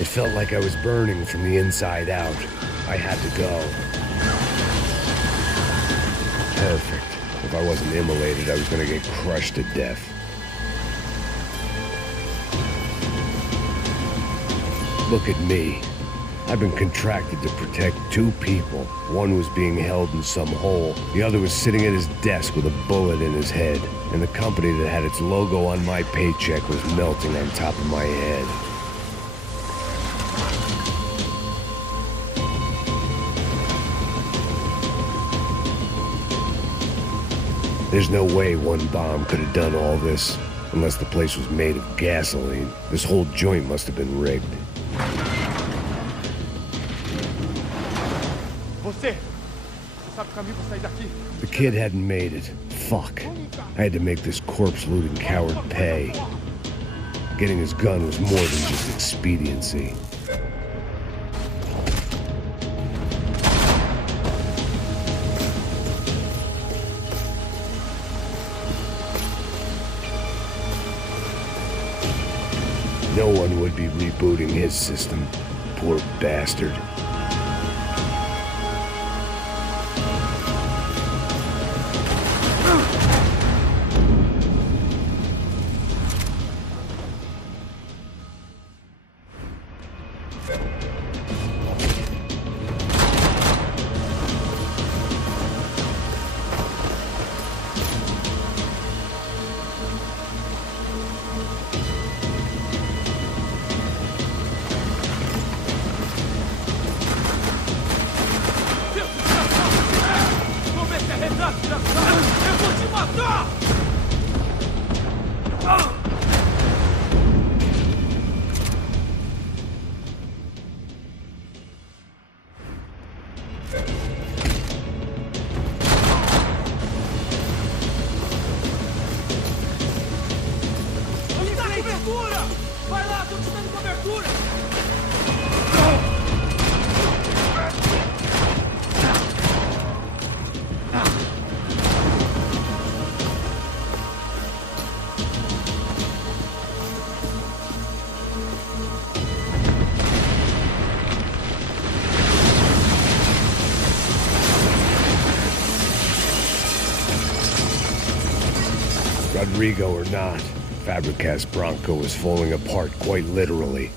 It felt like I was burning from the inside out. I had to go. Perfect. If I wasn't immolated, I was gonna get crushed to death. Look at me. I've been contracted to protect two people. One was being held in some hole. The other was sitting at his desk with a bullet in his head. And the company that had its logo on my paycheck was melting on top of my head. There's no way one bomb could have done all this, unless the place was made of gasoline. This whole joint must have been rigged. The kid hadn't made it. Fuck. I had to make this corpse-looting coward pay. Getting his gun was more than just expediency. No one would be rebooting his system. Poor bastard. Rodrigo or not, Fabricas Bronco was falling apart quite literally.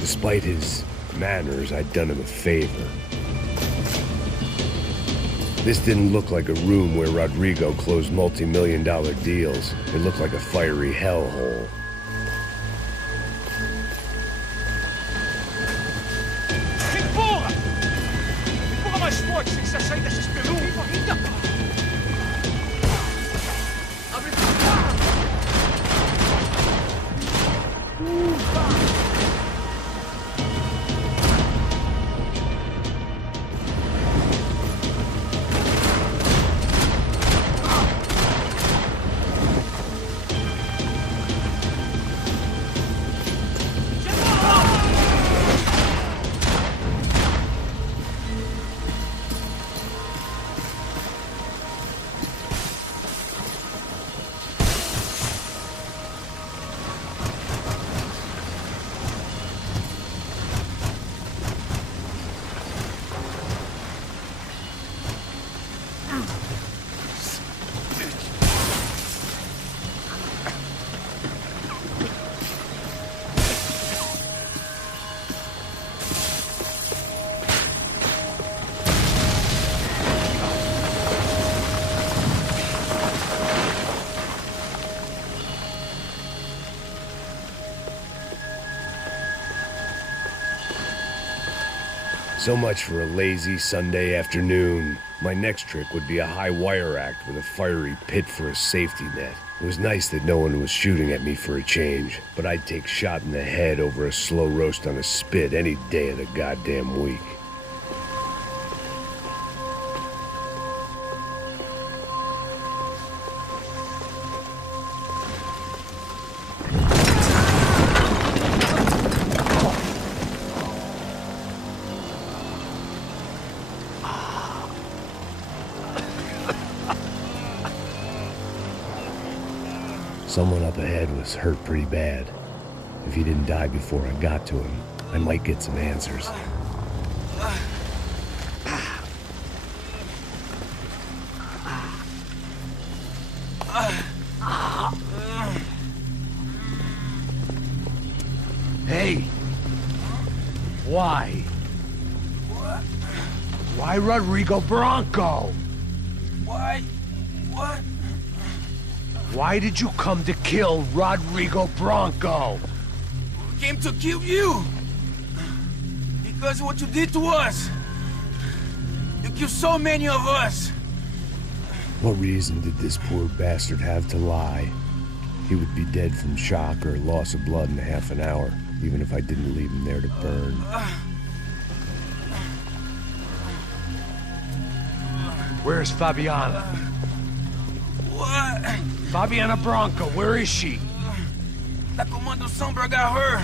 Despite his manners, I'd done him a favor. This didn't look like a room where Rodrigo closed multi-million-dollar deals. It looked like a fiery hellhole. Empurra! Empurra mais forte, sem se sair dessa espelunca. Abre So much for a lazy Sunday afternoon. My next trick would be a high wire act with a fiery pit for a safety net. It was nice that no one was shooting at me for a change, but I'd take shot in the head over a slow roast on a spit any day of the goddamn week. Someone up ahead was hurt pretty bad. If he didn't die before I got to him, I might get some answers. Hey! Why? What? Why Rodrigo Bronco? Why? What? Why did you come to kill Rodrigo Bronco? We came to kill you! Because of what you did to us! You killed so many of us! What reason did this poor bastard have to lie? He would be dead from shock or loss of blood in half an hour, even if I didn't leave him there to burn. Where's Fabiana? What? Fabiana Bronco, where is she? La Comando Sombra got her!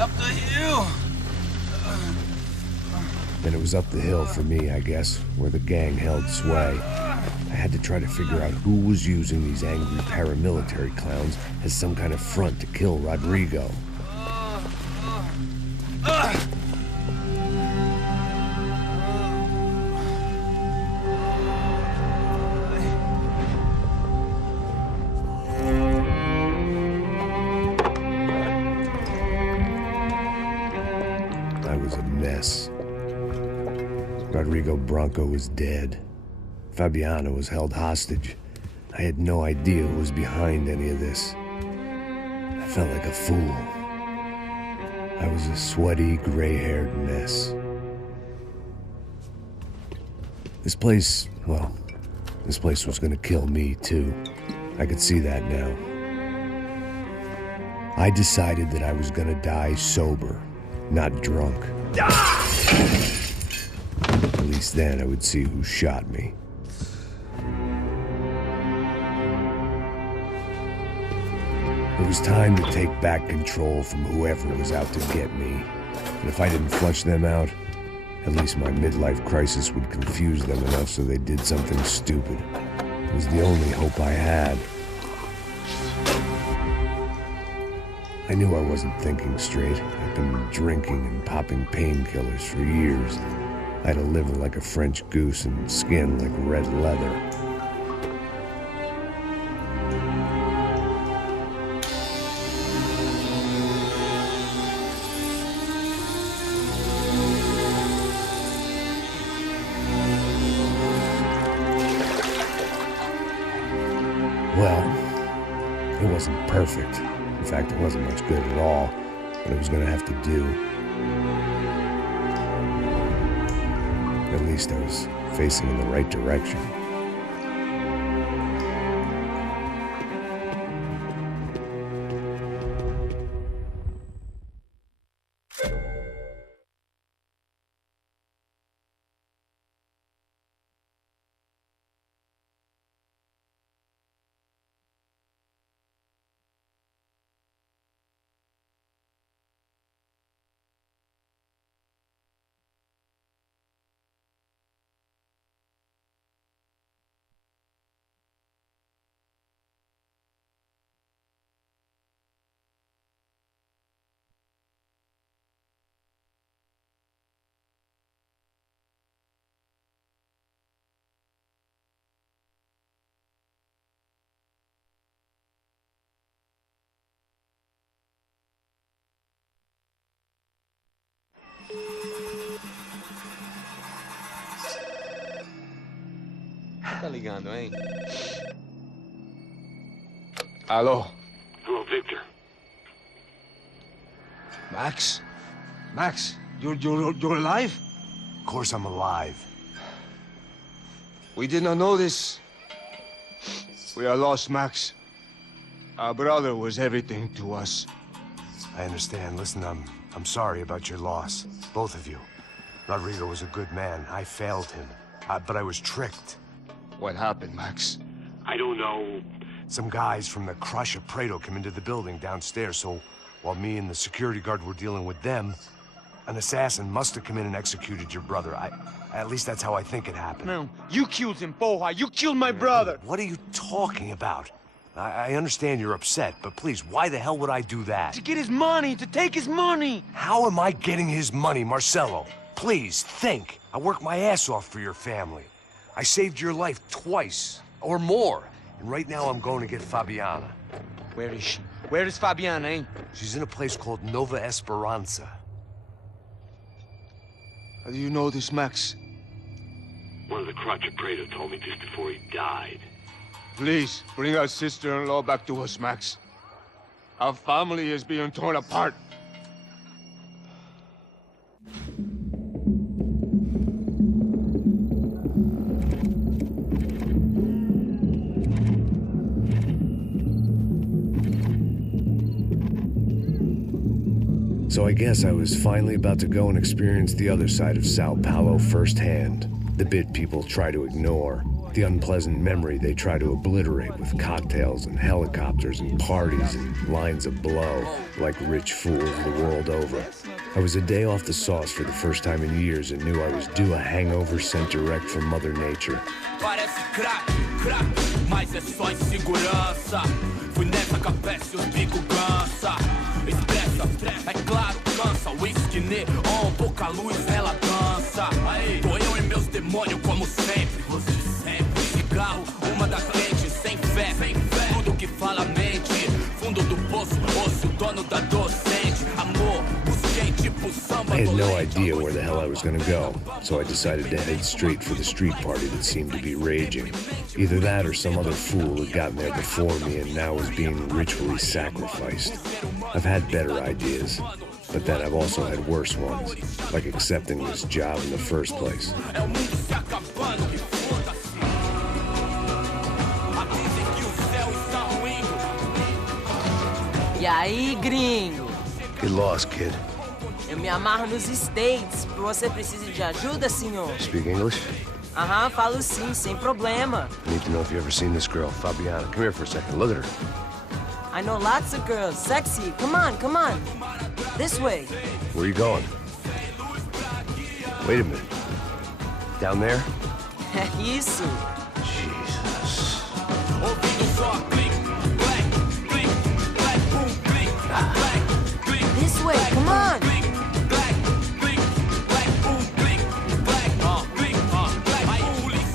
Up the hill! Then it was up the hill for me, I guess, where the gang held sway. I had to try to figure out who was using these angry paramilitary clowns as some kind of front to kill Rodrigo. I was a mess. Rodrigo Bronco was dead. Fabiana was held hostage. I had no idea who was behind any of this. I felt like a fool. I was a sweaty, gray-haired mess. This place, well, this place was gonna kill me, too. I could see that now. I decided that I was gonna die sober, not drunk. At least then I would see who shot me. It was time to take back control from whoever was out to get me. And if I didn't flush them out, at least my midlife crisis would confuse them enough so they did something stupid. It was the only hope I had. I knew I wasn't thinking straight. I'd been drinking and popping painkillers for years. I had a liver like a French goose and skin like red leather. Well, it wasn't perfect. In fact, it wasn't much good at all, but it was gonna have to do. At least I was facing in the right direction. Tá ligando, hein? Alô? Hello, Victor. Max? Max, you're alive? Of course I'm alive. We did not know this. We are lost, Max. Our brother was everything to us. I understand. Listen, I'm sorry about your loss. Both of you. Rodrigo was a good man. I failed him. But I was tricked. What happened, Max? I don't know. Some guys from the Crush of Prado came into the building downstairs, so while me and the security guard were dealing with them, an assassin must have come in and executed your brother. At least that's how I think it happened. No, you killed him, porra. You killed my brother. What are you talking about? I understand you're upset, but please, why the hell would I do that? To get his money, to take his money. How am I getting his money, Marcelo? Please, think. I worked my ass off for your family. I saved your life twice, or more. And right now I'm going to get Fabiana. Where is she? Where is Fabiana, eh? She's in a place called Nova Esperanza. How do you know this, Max? One of the Crotch Prado told me just before he died. Please, bring our sister-in-law back to us, Max. Our family is being torn apart. So I guess I was finally about to go and experience the other side of Сан-Паулу firsthand. The bit people try to ignore. The unpleasant memory they try to obliterate with cocktails and helicopters and parties and lines of blow, like rich fools the world over. I was a day off the sauce for the first time in years and knew I was due a hangover sent direct from Mother Nature. Parece crack, crack, mas é só insegurança. Fui nessa capeste, os bico cansa. Expressa, é claro, cansa. Whisky neon, pouca luz, ela dança. Tô eu e meus demônios como sempre. Você sempre. Cigarro, uma das lentes, sem fé. Tudo que fala mente. Fundo do poço, osso, dono da docente. Amor, busquei tipo samba. I had no idea where the hell I was gonna go, so I decided to head straight for the street party that seemed to be raging. Either that or some other fool had gotten there before me and now was being ritually sacrificed. I've had better ideas, but then I've also had worse ones, like accepting this job in the first place. E aí, gringo? Get lost, kid. Eu me amarro nos States. Você precisa de ajuda, senhor? Speak English? Aham, falo sim, sem problema. I need to know if you've ever seen this girl, Fabiana. Come here for a second. Look at her. I know lots of girls. Sexy. Come on, come on. This way. Where are you going? Wait a minute. Down there? É isso. Jesus. This way, come on.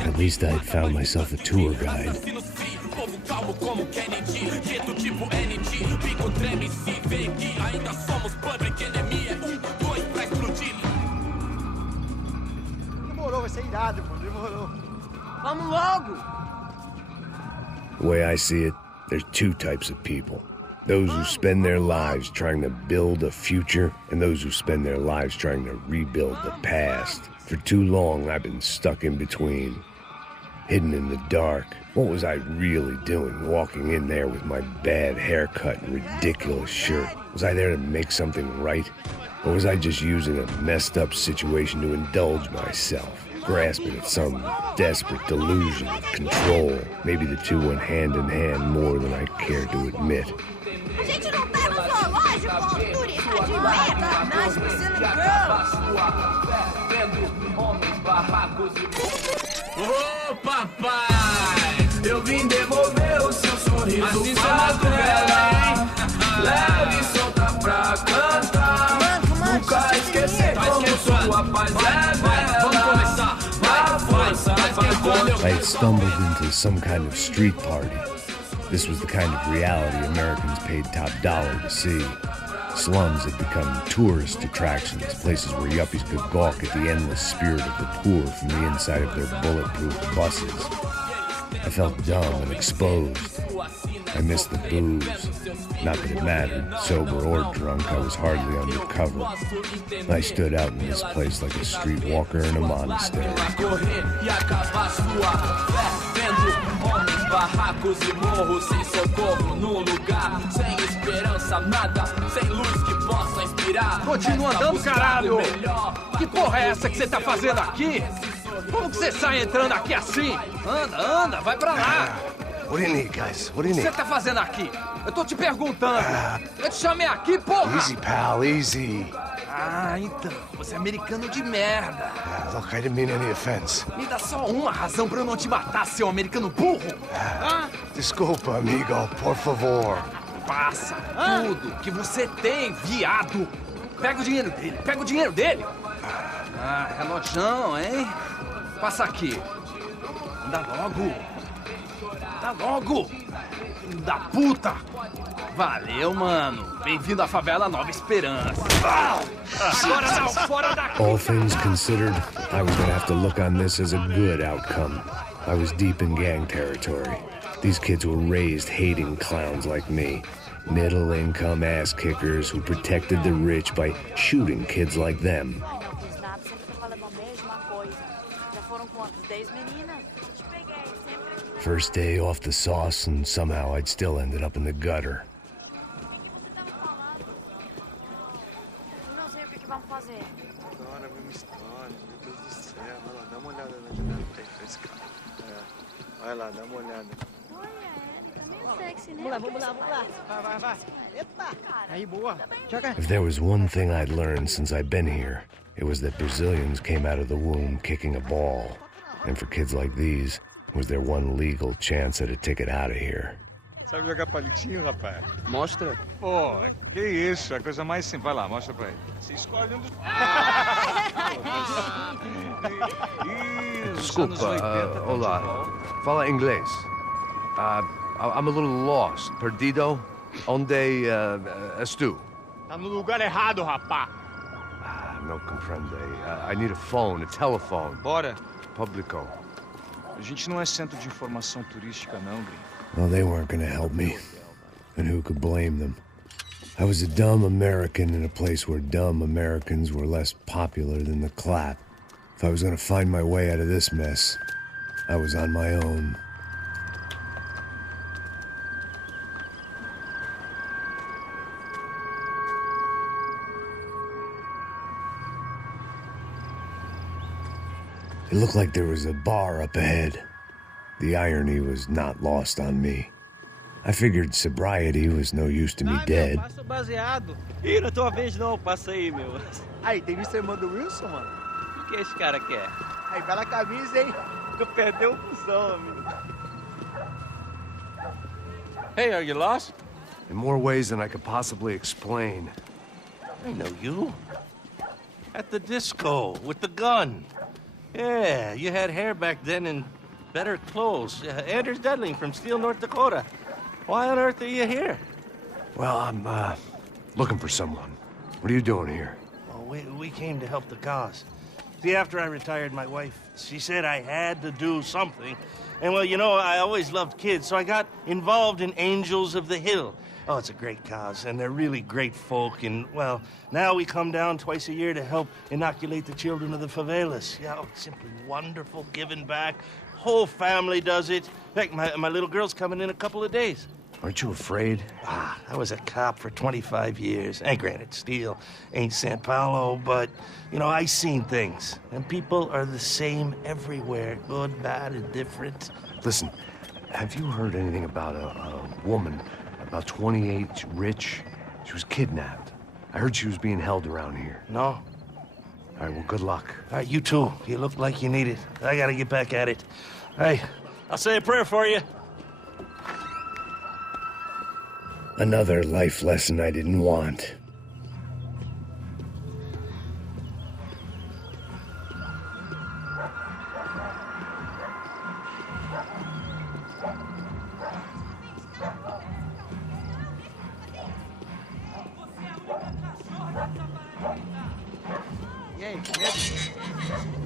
At least I'd found myself a tour guide. Demorou, vai ser irado, mano. Demorou. Vamos logo. The way I see it, there's two types of people. Those who spend their lives trying to build a future, and those who spend their lives trying to rebuild the past. For too long, I've been stuck in between. Hidden in the dark. What was I really doing walking in there with my bad haircut and ridiculous shirt? Was I there to make something right? Or was I just using a messed up situation to indulge myself? Grasping at some desperate delusion of control. Maybe the two went hand in hand more than I care to admit. A gente não tá no zoológico, altura de merda! Nice pursuing girls. Ô papai, eu vim devolver o seu sorriso favela, hein? Leve e solta pra cantar. Nunca esquecer como sua paz é bela. Vamos começar, I had stumbled into some kind of street party. This was the kind of reality Americans paid top dollar to see. Slums had become tourist attractions, places where yuppies could gawk at the endless spirit of the poor from the inside of their bulletproof buses. I felt dumb and exposed. I missed the booze. Not that it mattered, sober or drunk, I was hardly undercover. I stood out in this place like a streetwalker in a monastery. Barracos e morros sem socorro num lugar sem esperança, nada, sem luz que possa inspirar. Continua andando, caralho! Que porra é essa que você tá fazendo aqui? Como que você sai entrando aqui assim? Anda, anda, vai pra lá! What do you need, guys? What do you O que need? você tá fazendo aqui? Eu tô te perguntando. Eu te chamei aqui, porra! Easy, pal, easy. Ah, então, você é americano de merda. Look, I didn't mean any offense. Me dá só uma razão pra eu não te matar, seu americano burro. Desculpa, amigo, por favor. Passa tudo que você tem, viado. Pega o dinheiro dele, pega o dinheiro dele. Ah, relojão, hein? Passa aqui. Dá logo. Dá logo. Filho da puta. Valeu, mano. Bem-vindo à favela Nova Esperança. Agora não, fora daqui. All things considered, I was gonna have to look on this as a good outcome. I was deep in gang territory. These kids were raised hating clowns like me. Middle-income ass-kickers who protected the rich by shooting kids like them. First day off the sauce, and somehow I'd still ended up in the gutter. Vai lá, dá uma olhada. Vamos lá. Vai. Epa! Aí, boa. Joga. If there was one thing I'd learned since I'd been here, it was that Brazilians came out of the womb kicking a ball. And for kids like these, was their one legal chance at a ticket out of here. Sabe jogar palitinho, rapaz? Mostra. Pô, que isso, a coisa mais simples. Vai lá, mostra pra ele. Você escolhe um dos... Desculpa, olá. Fala inglês. I'm a little lost. Perdido? Onde estou? Tá no lugar errado, rapá. Não compreende. I need a phone, a telephone. Bora. Publico. A gente não é centro de informação turística, não, gringo. Well, they weren't gonna help me. And who could blame them? I was a dumb American in a place where dumb Americans were less popular than the clap. If I was gonna find my way out of this mess, I was on my own. It looked like there was a bar up ahead. The irony was not lost on me. I figured sobriety was no use to me dead. Meu, passa o baseado. Ih, não é tua vez não, passa aí, meu. Aí, tem visto a irmã do Wilson, mano? O que esse cara quer? Aí, bela camisa, hein? Tu perdeu o cuzão, amigo. Hey, are you lost? In more ways than I could possibly explain. I know you. At the disco, with the gun. Yeah, you had hair back then and better clothes. Anders Dudling from Steele, North Dakota. Why on earth are you here? Well, I'm, looking for someone. What are you doing here? Well, we came to help the cause. See, after I retired, my wife, she said I had to do something. And, well, you know, I always loved kids, so I got involved in Angels of the Hill. Oh, it's a great cause, and they're really great folk. And, well, now we come down twice a year to help inoculate the children of the favelas. Yeah, oh, it's simply wonderful, giving back. Whole family does it. In fact, my little girl's coming in a couple of days. Aren't you afraid? I was a cop for 25 years. And granted, Steele ain't San-Paulu, but, you know, I seen things. And people are the same everywhere, good, bad, and different. Listen, have you heard anything about a woman, about 28, rich? She was kidnapped. I heard she was being held around here. No. All right, well, good luck. All right, you too. You look like you need it. I gotta get back at it. Hey, I'll say a prayer for you. Another life lesson I didn't want. E aí, beleza?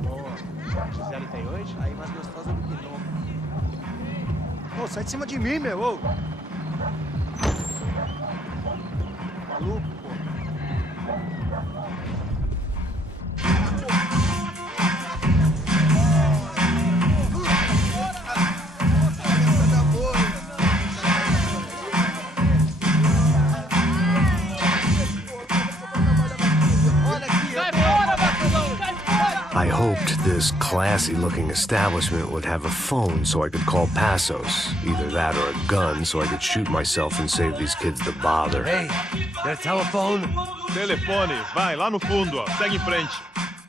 Boa. Gisele tem hoje? Aí, mais gostosa do que nunca. Ô, sai de cima de mim, meu, ô. Maluco, pô. I hoped this classy-looking establishment would have a phone so I could call Passos. Either that or a gun so I could shoot myself and save these kids the bother. Hey, got a telephone? Telefone, vai, lá no fundo, ó. Segue em frente.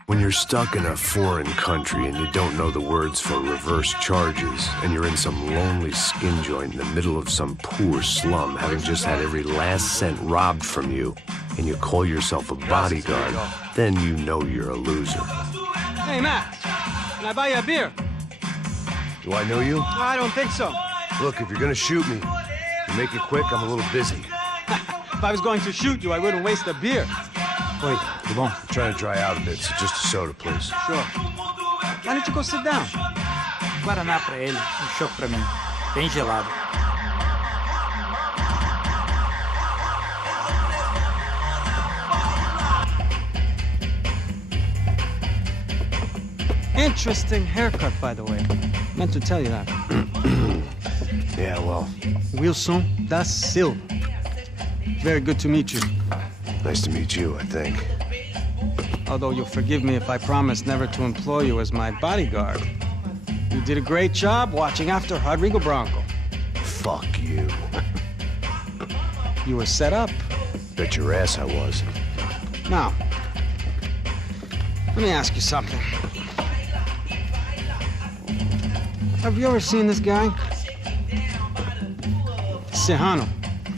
When you're stuck in a foreign country and you don't know the words for reverse charges, and you're in some lonely skin joint in the middle of some poor slum, having just had every last cent robbed from you, and you call yourself a bodyguard, then you know you're a loser. Hey, Max, can I buy you a beer? Do I know you? I don't think so. Look, if you're gonna shoot me, you make it quick, I'm a little busy. If I was going to shoot you, I wouldn't waste a beer. Wait, come on. I'm trying to dry out a bit, so just a soda, please. Sure. Why don't you go sit down? Guaraná pra ele, chopp pra mim. Bem gelado. Interesting haircut, by the way. Meant to tell you that. Yeah, well. Wilson da Silva. Very good to meet you. Nice to meet you, I think. Although you'll forgive me if I promise never to employ you as my bodyguard. You did a great job watching after Rodrigo Branco. Fuck you. You were set up. Bet your ass I was. Now, let me ask you something. Have you ever seen this guy? Sejano.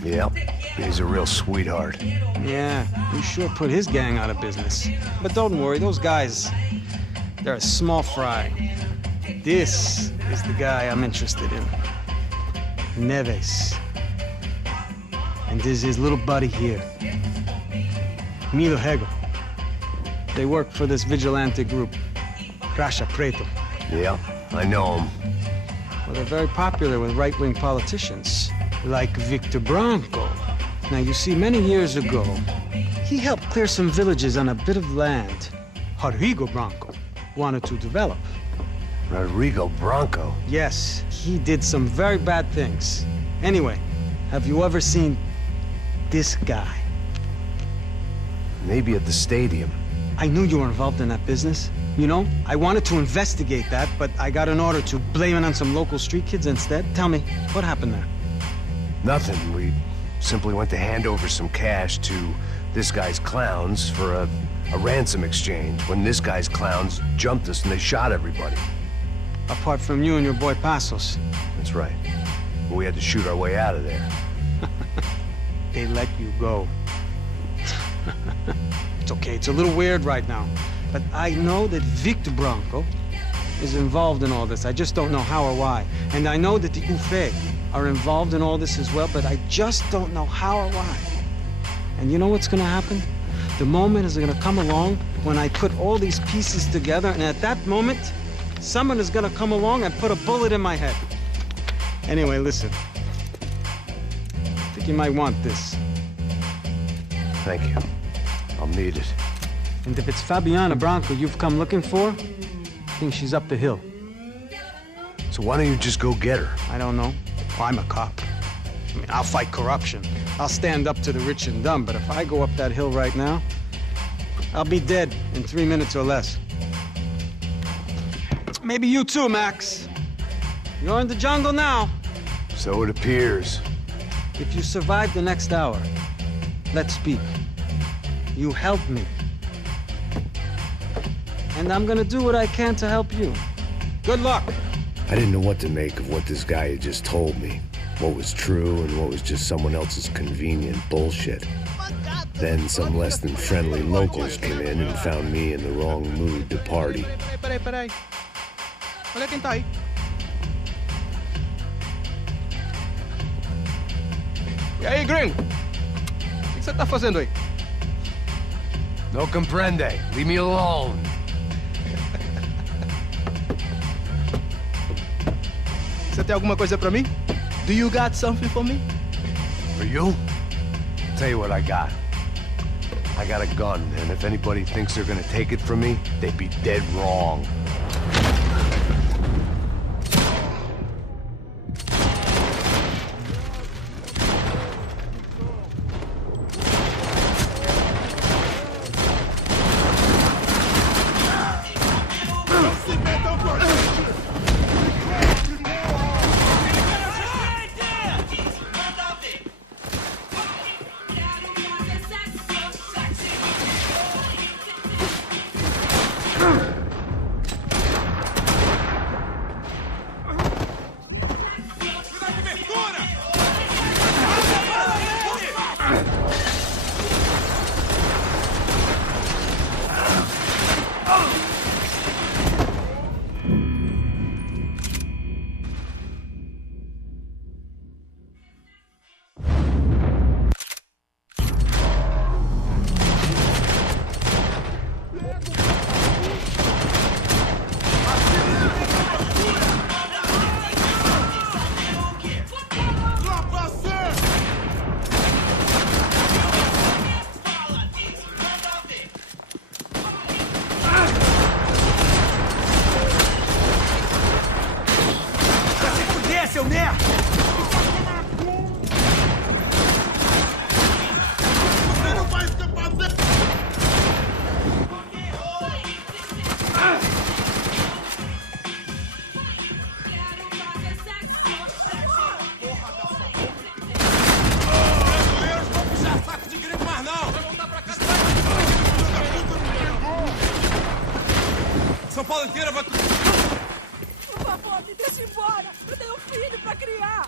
Yep. He's a real sweetheart. Yeah, you sure put his gang out of business. But don't worry, those guys, they're a small fry. This is the guy I'm interested in. Neves. And this is his little buddy here. Milo Hegel. They work for this vigilante group, Crasha Preto. Yeah, I know him. Well, they're very popular with right-wing politicians, like Victor Branco. Now, you see, many years ago, he helped clear some villages on a bit of land Rodrigo Branco wanted to develop. Rodrigo Branco? Yes, he did some very bad things. Anyway, have you ever seen this guy? Maybe at the stadium. I knew you were involved in that business. You know, I wanted to investigate that, but I got an order to blame it on some local street kids instead. Tell me, what happened there? Nothing. We simply went to hand over some cash to this guy's clowns for a ransom exchange when this guy's clowns jumped us and they shot everybody. Apart from you and your boy Passos. That's right. We had to shoot our way out of there. They let you go. It's okay, it's a little weird right now. But I know that Victor Branco is involved in all this. I just don't know how or why. And I know that the UFE are involved in all this as well, but I just don't know how or why. And you know what's gonna happen? The moment is gonna come along when I put all these pieces together, and at that moment, someone is gonna come along and put a bullet in my head. Anyway, listen. I think you might want this. Thank you. I'll need it. And if it's Fabiana Branco you've come looking for, I think she's up the hill. So why don't you just go get her? I don't know. Well, I'm a cop. I mean, I'll fight corruption. I'll stand up to the rich and dumb, but if I go up that hill right now, I'll be dead in 3 minutes or less. Maybe you too, Max. You're in the jungle now. So it appears. If you survive the next hour, let's speak. You help me. And I'm gonna do what I can to help you. Good luck. I didn't know what to make of what this guy had just told me. What was true and what was just someone else's convenient bullshit. Then some less than friendly locals came in and found me in the wrong mood to party. Peraí. Olha quem tá aí. E aí, gringo? O que você tá fazendo aí? No comprende. Leave me alone. Você tem alguma coisa pra mim? Do you got something for me? For you? Tell you what I got. I got a gun, and if anybody thinks they're gonna take it from me, they'd be dead wrong. criar!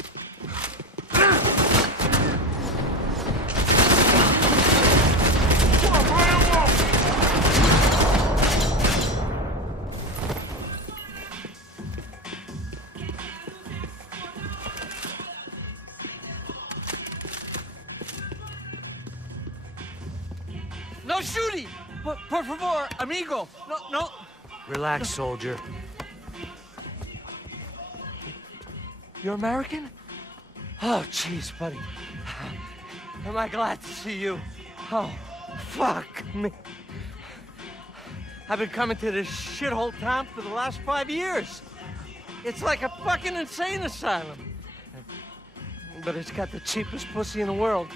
No shooting! Por favor, amigo! No. Relax, soldier. You're American? Oh, jeez, buddy. Am I glad to see you? Oh, fuck me. I've been coming to this shithole town for the last 5 years. It's like a fucking insane asylum. But it's got the cheapest pussy in the world.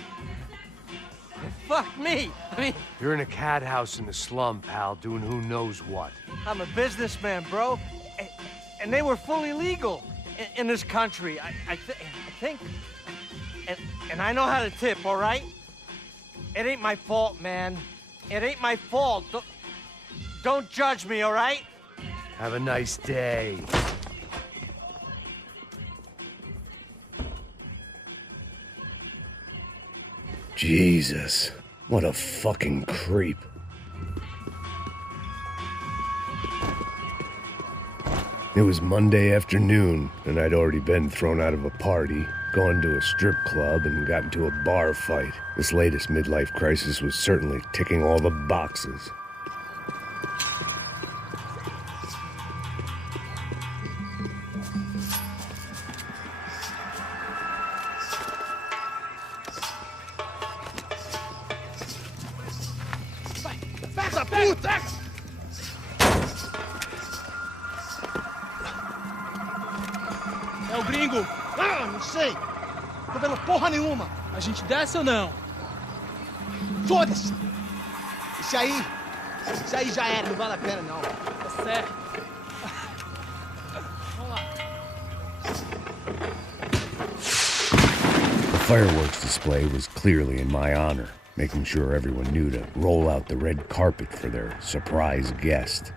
Fuck me. I mean... You're in a cat house in the slum, pal, doing who knows what. I'm a businessman, bro. And they were fully legal in this country. I think... And I know how to tip, all right? It ain't my fault, man. It ain't my fault. Don't judge me, all right? Have a nice day. Jesus, what a fucking creep. It was Monday afternoon, and I'd already been thrown out of a party, gone to a strip club, and got into a bar fight. This latest midlife crisis was certainly ticking all the boxes. Essa puta! É o gringo. Ah, não sei. Tô vendo porra nenhuma. A gente desce ou não? Foda-se. Isso aí já era, não vale a pena não. Tá certo. Vamos lá. The fireworks display was clearly in my honor, making sure everyone knew to roll out the red carpet for their surprise guest.